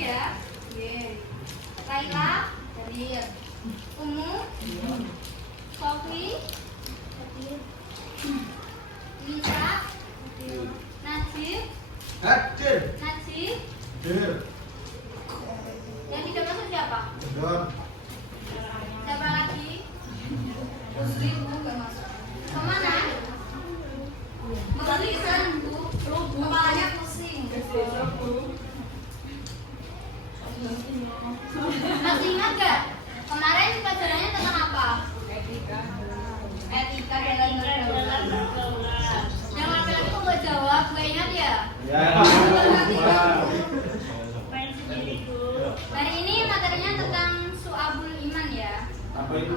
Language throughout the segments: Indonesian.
ya. Laila, hadir. Umu, Sofi, hadir. Nisa, Najib, hadir. Najib. Hadir. Yang tidak masuk siapa? Hadir. Siapa lagi? Muslim Bu nggak masuk. Kemana? Mengeliskan Bu. Kepalanya pusing. Masih ingat gak? Kemarin pelajarannya tentang apa? Etika dan lain-lain. Yang laki-laki kok nggak jawab? Gak ingat ya? Ya. Hari ini materinya tentang Su'abul Iman ya. Apa itu?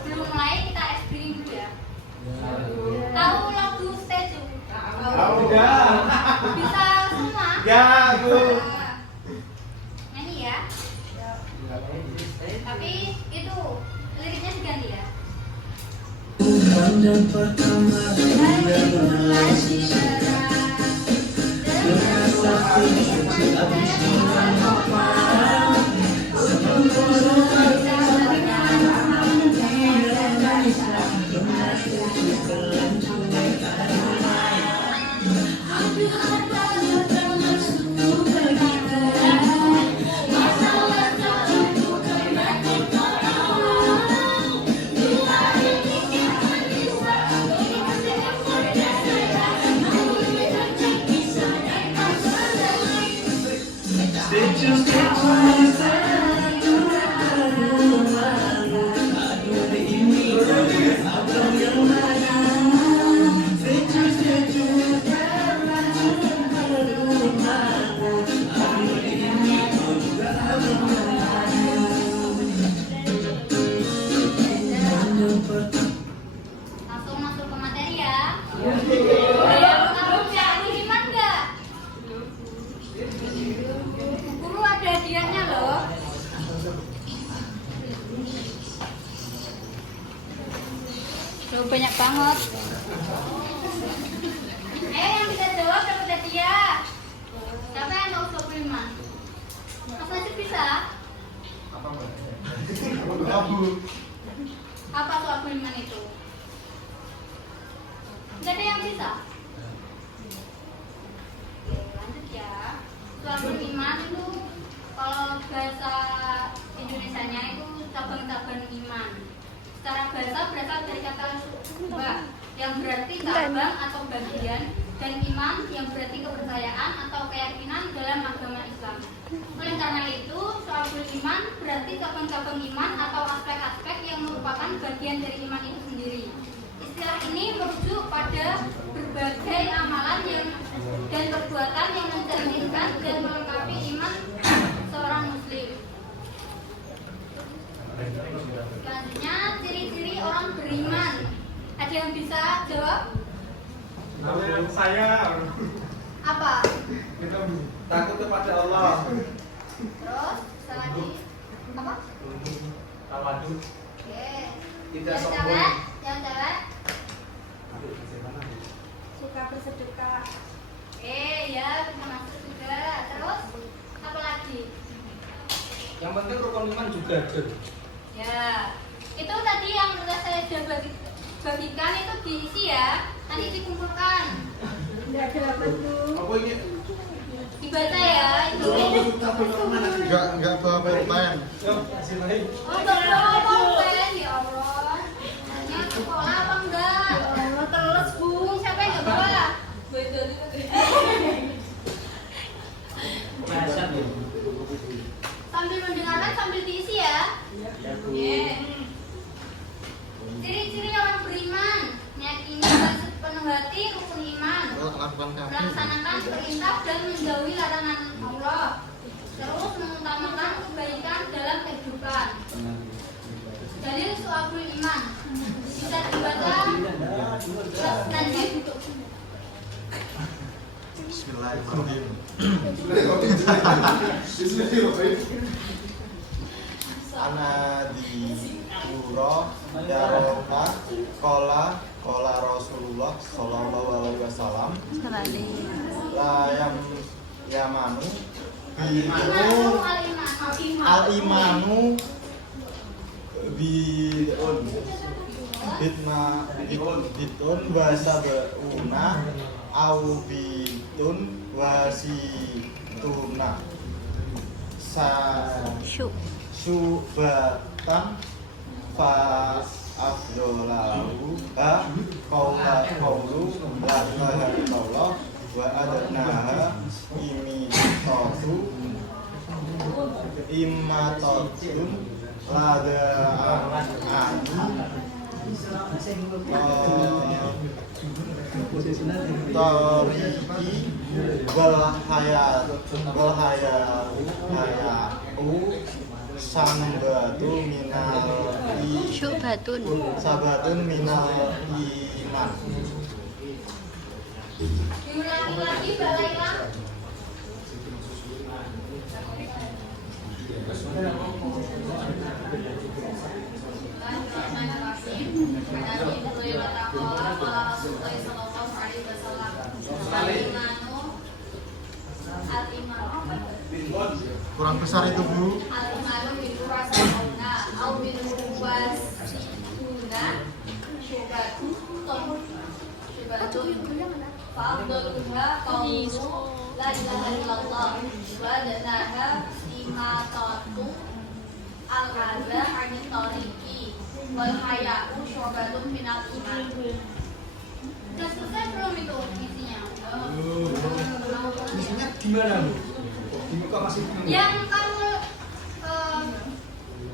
Sebelum mulai kita explain dulu ya. Tahu lagu Statue? Tahu tidak? Bisa semua? Ya, Bu. Nyanyi ya. Tapi itu liriknya diganti ya. Pandang pertama dia berlari dengan sapi habis menopang sempurna Langsung masuk ke materi ya. Tahu Su'abul Iman nggak? Guru ada hadiahnya loh. Tuh banyak banget. Yang bisa jawab dapat hadiah. Siapa yang tahu Su'abul Iman? Mas Najib bisa? Apa, Mbak? Abu. Apa Su'abul Iman itu? Nggak ada yang bisa? Oke, lanjut ya. Su'abul Iman itu kalau bahasa Indonesianya itu cabang-cabang iman. Secara bahasa berasal dari kata su'bah yang berarti cabang atau bagian, dan iman yang berarti kepercayaan atau keyakinan dalam agama Islam. Oleh karena itu, Su'abul Iman berarti cabang-cabang iman atau aspek-aspek yang merupakan bagian dari iman itu sendiri. Istilah ini merujuk pada berbagai amalan dan perbuatan yang mencerminkan dan melengkapi iman seorang muslim. Selanjutnya, ciri-ciri orang beriman. Ada yang bisa jawab? Nama saya Apa? takut kepada Allah. Terus, lagi apa? Tawadhu. Oke. Tidak Yang sombong. cewek? Yang cewek? Suka bersedekah. Ya, bisa masuk juga. Terus, apa lagi? Yang penting rukun iman juga ada. Ya, itu tadi yang sudah saya bagikan itu diisi ya. Nanti dikumpulkan. Tidak ada apa tuh? Apa ini? Dibaca ya. Itu. Enggak bawa pulpen. Kasih lain. Oh, bawa pulpen ya Allah. Hanya sekolah apa enggak? Allah teles bu. Siapa yang enggak bawa? Sambil mendengarkan sambil diisi ya. Ciri-ciri orang beriman: meyakini dan sepenuh hati rukun iman, melaksanakan perintah dan menjauhi larangan Allah, terus mengutamakan kebaikan dalam kehidupan. Dalil Su'abul Iman bisa dibaca Najib. Bismillahirrahmanirrahim. Ana di Puro Yaroka Kola Rasulullah Sallallahu Alaihi Wasallam. La Yamanu Imanu al-imanu bid'un bid'un wa sab'una au bid'un wa situna syubatan fa afdolahu qawlu la ilaha illallah wa adnaha imatotun lada toriki hayau sabatun minal iman. Diulangi lagi Mbak Laila. Kurang besar itu Bu. Al-imanu bidu rasauna au bidu wasituna syubatu fa'abdulluha qawlu la ilaha illallah wa adnaha imatatu al-adha anit tariqi wal haya'u syubatun minal iman. Udah selesai belum itu isinya? Isinya gimana Bu? Dibuka masih belum? Yang kamu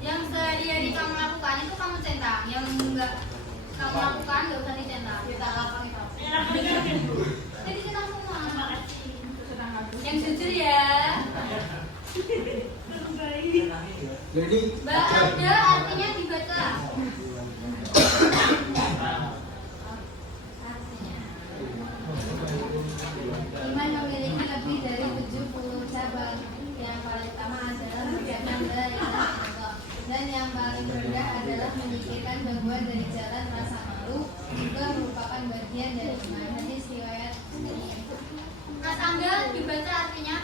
yang sehari-hari kamu lakukan itu kamu centang, yang enggak kamu lakukan enggak usah dicentang, kita lakukan itu. Jadi centang semua. Yang jujur ya. Jadi Mbak ada artinya dibaca. Iman memiliki lebih dari 70 cabang. Yang paling utama adalah mengucapkan la ilaha illallah, dan yang paling rendah adalah menyingkirkan gangguan dari jalan rasa malu, juga merupakan bagian dari iman. Hadis riwayat Muslim. Mas Angga dibaca artinya?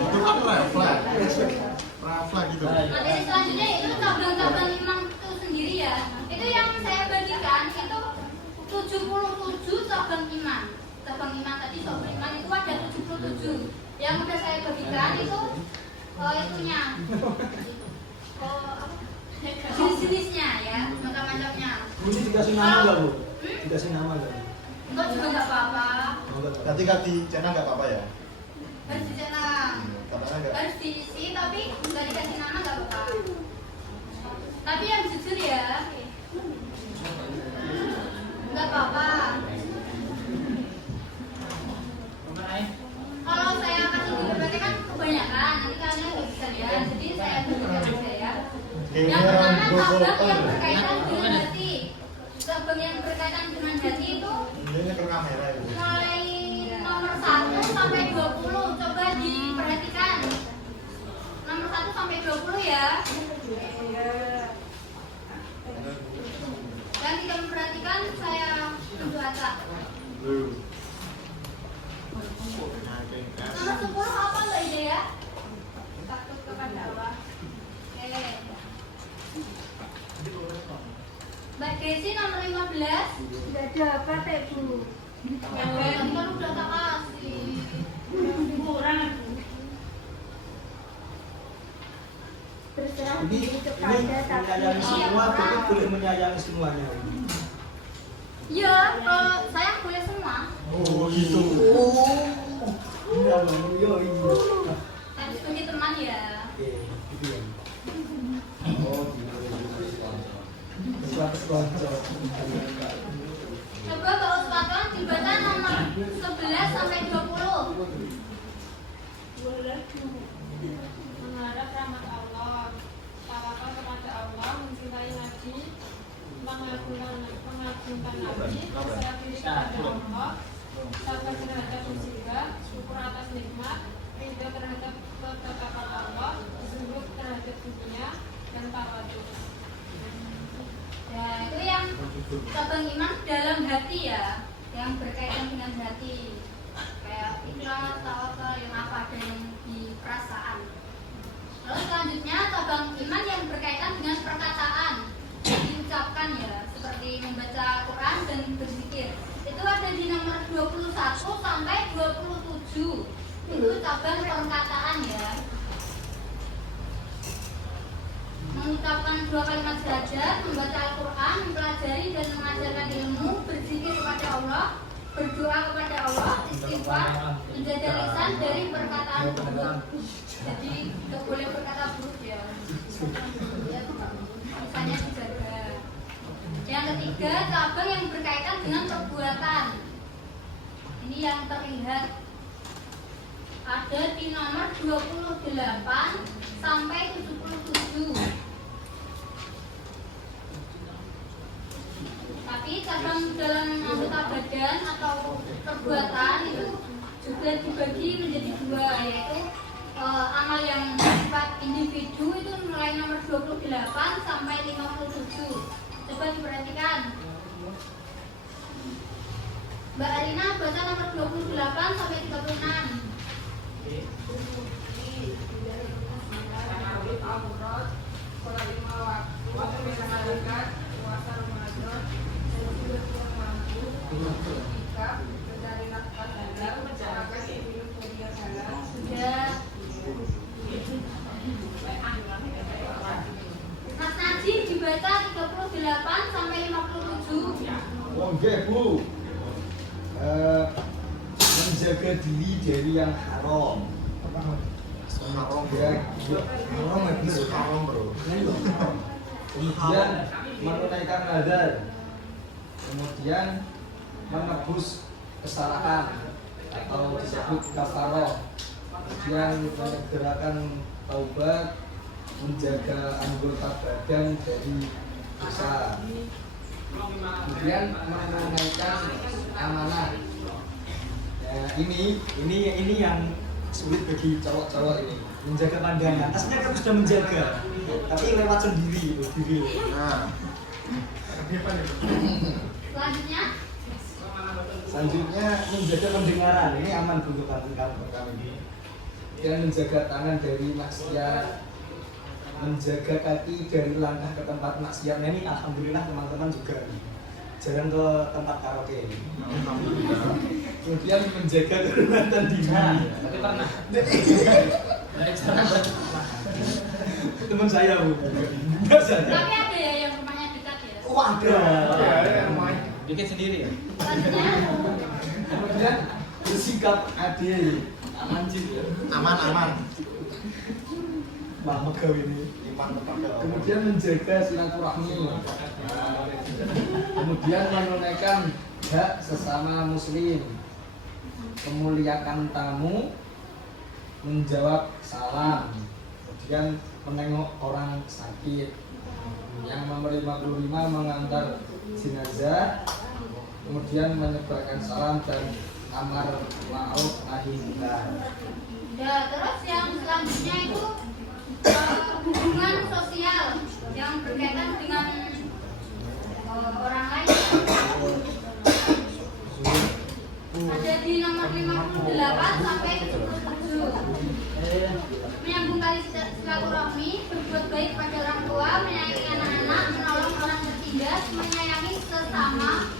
Itu kan refleks gitu. Materi selanjutnya itu cabang-cabang imam itu sendiri ya. Itu yang saya bagikan itu 77 cabang iman. Cabang iman tadi cabang iman itu ada 77. Yang udah saya bagikan itu itunya. Jenis-jenisnya ya, macam-macamnya. Bunyi dikasih nama nggak Bu? Dikasih nama nggak? Enggak juga enggak apa-apa. Ganti channel nggak apa-apa ya? Harus dicetak. Katanya nggak. Harus diisi tapi enggak dikasih nama enggak apa-apa. Tapi yang jujur ya. Enggak apa-apa. Kalau saya kasih di berarti kan kebanyakan, nanti kalian nggak bisa lihat, jadi saya tunjukkan aja ya. Yang pertama cabang yang berkaitan dengan hati. Cabang yang berkaitan dengan hati itu Ini ke kamera ya. mulai nomor 1 sampai 20. Coba diperhatikan. Nomor 1 sampai 20 ya. Dan tidak memperhatikan saya tunjuk acak. Nomor 10 apa Mbak Ida ya? Takut kepada Allah. Oke. Mbak Desi nomor 15. Sudah dapat ya Bu. Tadi kan udah tak kasih. Berserah Ini diri kepada menyayangi takdir semua, yang tapi Maha. boleh menyayangi semuanya. Iya, kalau saya boleh semua. Oh gitu. Iya, iya, iya. Tapi sebagai teman ya. Oke, gitu ya. Oh, gitu. Coba kalau sepatuan dibaca nomor 11 sampai 20. cabang iman dalam hati ya, yang berkaitan dengan hati, kayak ikhlas, tawakal, yang apa ada yang di perasaan. Lalu selanjutnya cabang iman yang berkaitan dengan perkataan, yang diucapkan ya, seperti membaca Quran dan berzikir. Itu ada di nomor 21 sampai 27. Itu cabang perkataan ya. Mengucapkan 2 kalimat syahadat, membaca Al-Quran, mempelajari dan mengajarkan ilmu, berzikir kepada Allah, berdoa kepada Allah, istighfar, menjaga lisan dari perkataan buruk. Jadi tidak boleh berkata buruk ya. Misalnya dijaga. Yang ketiga, cabang yang berkaitan dengan perbuatan. Ini yang terlihat ada di nomor 28 sampai 77. Tapi cabang dalam anggota badan atau perbuatan itu juga dibagi menjadi 2, yaitu amal yang bersifat individu itu mulai nomor 28 sampai 57. Coba diperhatikan. Mbak Arina baca nomor 28 sampai 36. Mas Najib dibaca 38 sampai 57. Oke Bu, menjaga diri dari yang haram. Haram Ya, haram itu haram bro. kemudian menunaikan nadar, kemudian menebus kesalahan atau disebut kafaroh, kemudian menyegerakan taubat, menjaga anggota badan dari dosa, kemudian menunaikan amanah. Ya, ini yang sulit bagi cowok-cowok ini, menjaga pandangan. Aslinya kan sudah menjaga, tapi lewat sendiri diri. Nah, Selanjutnya menjaga pendengaran, ini aman untuk kami. Dan menjaga tangan dari maksiat, menjaga kaki dari langkah ke tempat maksiat. Nah, ini alhamdulillah teman-teman juga jarang ke tempat karaoke ini. Kemudian menjaga kehormatan diri. Tapi pernah. Teman saya Bu. Tapi ada ya yang rumahnya dekat ya. Oh ada. Bikin sendiri ya? Selanjutnya Kemudian bersikap adil. Anjir ya. aman. Wah megah ini. Iman kepada Allah. Kemudian menjaga silaturahmi. Kemudian menunaikan hak sesama muslim. Memuliakan tamu, menjawab salam, kemudian menengok orang sakit, yang nomor 55 mengantar jenazah, kemudian menyebarkan salam dan amar ma'ruf nahi munkar. ya, terus yang selanjutnya itu hubungan sosial yang berkaitan dengan orang lain. Ada di nomor 58 sampai 77. Menyambung tali silaturahmi, berbuat baik pada orang tua, menyayangi anak-anak, menolong orang tertindas, menyayangi sesama,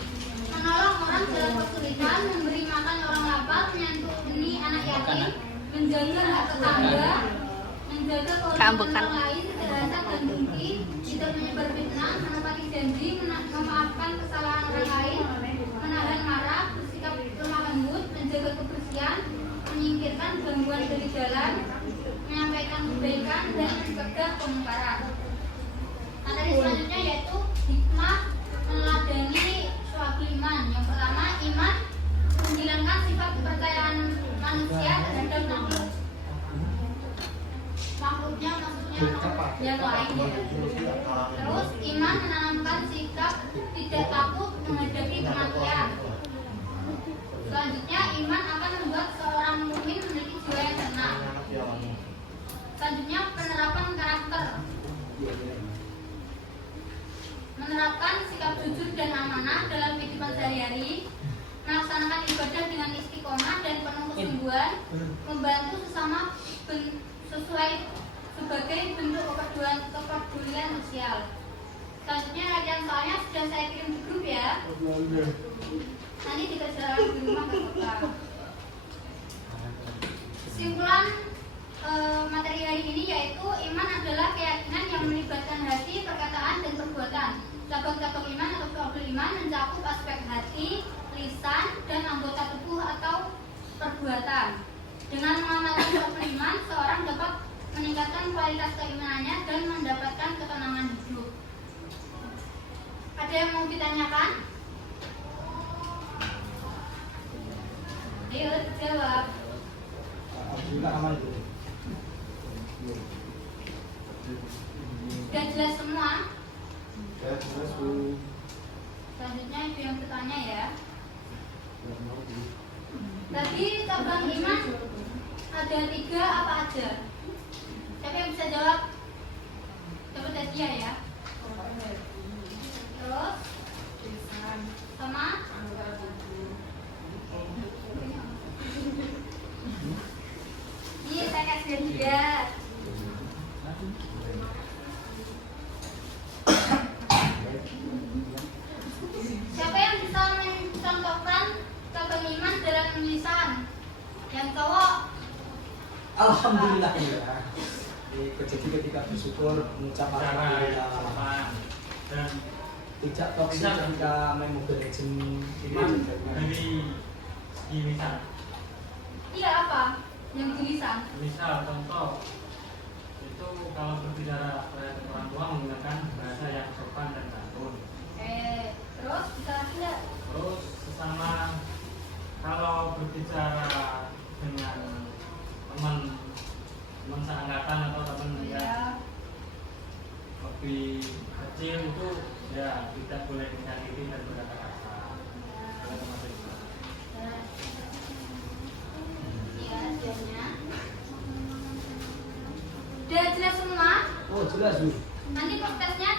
menolong orang dalam kesulitan, memberi makan orang lapar, menyantuni anak yatim, menjaga hak tetangga, menjaga kehormatan orang lain, tidak hasad dan dengki, tidak menyebar fitnah, menepati janji, memaafkan kesalahan orang lain, menahan marah, bersikap lemah lembut, menjaga kebersihan, menyingkirkan gangguan dari jalan, menyampaikan kebaikan dan mencegah kemungkaran. Materi selanjutnya yaitu hikmah meneladani suatu iman. Yang pertama, iman menghilangkan sifat kepercayaan manusia terhadap makhluknya, maksudnya yang lain ya. Terus iman menanamkan sikap tidak takut menghadapi kematian. Selanjutnya, iman akan membuat seorang mukmin memiliki jiwa yang tenang. Selanjutnya, penerapan karakter. Menerapkan sikap jujur dan sehari-hari, melaksanakan ibadah dengan istiqomah dan penuh kesungguhan, membantu sesama sesuai sebagai bentuk kepedulian sosial. Selanjutnya rangkaian soalnya sudah saya kirim di grup ya. Nanti dikerjakan di rumah terbuka. Kesimpulan materi hari ini yaitu iman adalah keyakinan yang melibatkan hati, perkataan, dan perbuatan. Cabang-cabang iman atau syu'abul iman mencakup aspek hati, lisan, dan anggota tubuh atau perbuatan. Dengan mengamalkan syu'abul iman, seorang dapat meningkatkan kualitas keimanannya dan mendapatkan ketenangan hidup. Ada yang mau ditanyakan? Ayo jawab. Alhamdulillah aman itu. Sudah jelas semua? Ya, jelas Bu. Selanjutnya ibu yang bertanya ya. Tadi cabang iman ada 3 apa aja? Siapa yang bisa jawab? Coba tadi ya. Terus sama ini saya kasih lihat. Siapa yang bisa mencontohkan cabang iman dalam lisan? Yang cowok. Alhamdulillah ya. Jadi ketika bersyukur mengucapkan alhamdulillah dan tidak toksik ketika main Mobile Legends dari segi lisan. Iya apa? Yang di lisan. Misal contoh itu kalau berbicara terhadap orang tua menggunakan bahasa yang sopan dan santun. Terus bisa lagi nggak? Terus sesama kalau berbicara dengan teman seangkatan atau teman yang Ya. lebih kecil itu ya tidak boleh menyakiti dan berkata kasar. Iya, jawabnya. Udah jelas semua? Oh jelas Bu. Nanti prosesnya